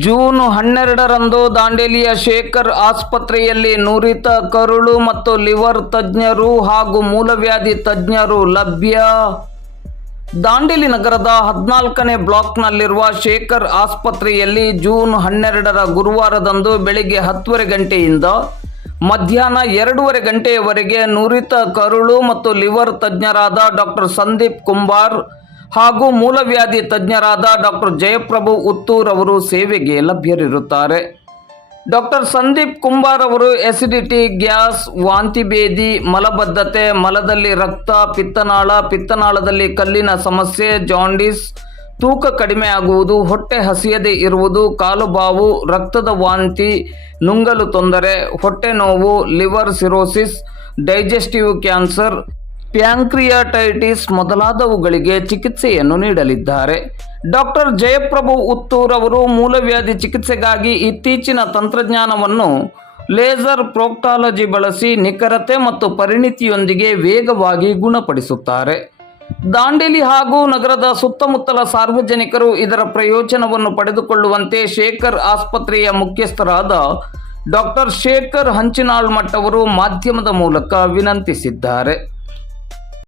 June 12ರಂದು ದಾಂಡೇಲಿಯ Shekhar ಆಸ್ಪತ್ರೆಯಲ್ಲಿ ನುರಿತ ಕರುಳು ಮತ್ತು ಲಿವರ್ ತಜ್ಞರು ಹಾಗೂ ಮೂಲವ್ಯಾಧಿ ತಜ್ಞರು ಲಭ್ಯ. ದಾಂಡೇಲಿ ನಗರದ 14ನೇ ಬ್ಲಾಕ್ನಲ್ಲಿರುವ ಶೇಖರ್ ಆಸ್ಪತ್ರೆಯಲ್ಲಿ ಜೂನ್ 12ರ ಗುರುವಾರದಂದು ಬೆಳಿಗ್ಗೆ 10:30 ಗಂಟೆಯಿಂದ ಮಧ್ಯಾಹ್ನ 2:30 ಗಂಟೆಯವರೆಗೆ ನುರಿತ ಕರುಳು ಮತ್ತು ಲಿವರ್ ತಜ್ಞರಾದ ಡಾಕ್ಟರ್ ಸಂದೀಪ್ ಕುಂಬಾರ್ ಹಾಗೂ ಮೂಲವ್ಯಾಧಿ ತಜ್ಞರಾದ ಡಾಕ್ಟರ್ ಜಯಪ್ರಭು ಉತ್ತೂರ್ ಅವರು ಸೇವೆಗೆ ಲಭ್ಯರಿರುತ್ತಾರೆ. ಡಾಕ್ಟರ್ ಸಂದೀಪ್ ಕುಂಬಾರ್ ಅವರು ಎಸಿಡಿಟಿ, ಗ್ಯಾಸ್, ವಾಂತಿ ಭೇದಿ, ಮಲಬದ್ಧತೆ, ಮಲದಲ್ಲಿ ರಕ್ತ, ಪಿತ್ತನಾಳದಲ್ಲಿ ಕಲ್ಲಿನ ಸಮಸ್ಯೆ, ಜಾಂಡೀಸ್, ತೂಕ ಕಡಿಮೆ ಆಗುವುದು, ಹೊಟ್ಟೆ ಹಸಿಯದೇ ಇರುವುದು, ಕಾಲು ಬಾವು, ರಕ್ತದ ವಾಂತಿ, ನುಂಗಲು ತೊಂದರೆ, ಹೊಟ್ಟೆ ನೋವು, liver cirrhosis, digestive cancer, pancreatitis ಮೊದಲಾದವುಗಳಿಗೆ ಚಿಕಿತ್ಸೆಯನ್ನು ನೀಡಲಿದ್ದಾರೆ. ಡಾಕ್ಟರ್ ಜಯಪ್ರಭು ಉತ್ತೂರ್ ಅವರು ಮೂಲವ್ಯಾಧಿ ಚಿಕಿತ್ಸೆಗಾಗಿ ಇತ್ತೀಚಿನ ತಂತ್ರಜ್ಞಾನವನ್ನು ಲೇಸರ್ ಪ್ರೋಕ್ಟಾಲಜಿ ಬಳಸಿ ನಿಖರತೆ ಮತ್ತು ಪರಿಣಿತಿಯೊಂದಿಗೆ ವೇಗವಾಗಿ ಗುಣಪಡಿಸುತ್ತಾರೆ. ದಾಂಡೇಲಿ ಹಾಗೂ ನಗರದ ಸುತ್ತಮುತ್ತಲ ಸಾರ್ವಜನಿಕರು ಇದರ ಪ್ರಯೋಜನವನ್ನು ಪಡೆದುಕೊಳ್ಳುವಂತೆ ಶೇಖರ್ ಆಸ್ಪತ್ರೆಯ ಮುಖ್ಯಸ್ಥರಾದ ಡಾಕ್ಟರ್ ಶೇಖರ್ ಹಂಚಿನಾಳ್ ಮಠ್ ಅವರು ಮಾಧ್ಯಮದ ಮೂಲಕ ವಿನಂತಿಸಿದ್ದಾರೆ.